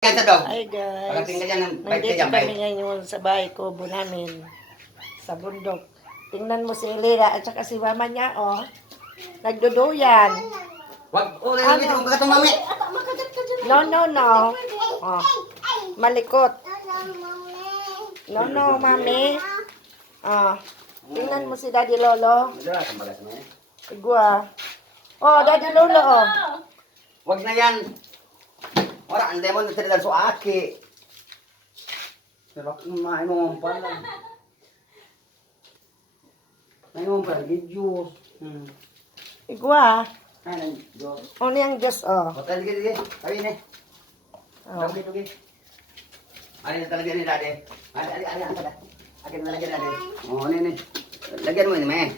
Yan sa dog. Hi guys, Pagdating ka dyan ng bite nandito ka dyan, kami bite. ngayon sa bahay kubo namin sa bundok. Tingnan mo si Elira at saka si mama niya, oh. Nagduduyan. Wag, ulit, huwag ka tumami. No. Oh. Malikot. No, mami. Oh. Tingnan mo si Daddy Lolo. Igwa. Oh, Daddy Lolo, oh. Wag na yan. Ora, hindi mo natin dahil sa aki. Pero kumain mo pala. Kumain mo pala, Diyos. Igwa. Ay, Diyos. Ano yung Diyos, oh. Hotel, sige. Kawin eh. Oh. Tugi. Ano yung talagyan ni Daddy? Ali, ang kada. Akin na lagyan natin. Oo, ano. Lagyan mo yun, may.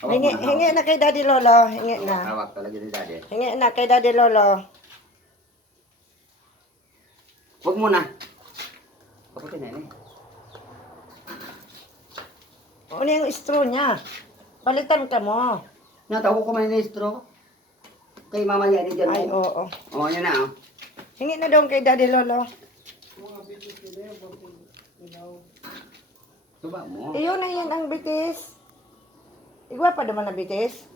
Hingi na kay Daddy Lolo. Hingi na. Hawak talaga ni Daddy. Hingi na kay Daddy Lolo. Huwag muna. Kaputin na yun eh. Ano yung straw niya? Palitan ka mo. Natawa ko man yung straw. Kay mama niya din dyan. Ay, oo. Oo, yun na. Hingi na doon kay Daddy Lolo. Suba mo. Iyon na yan ang bitis. Igwa pa naman na bitis.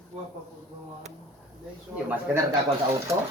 Yung mas kadar ka sa auto.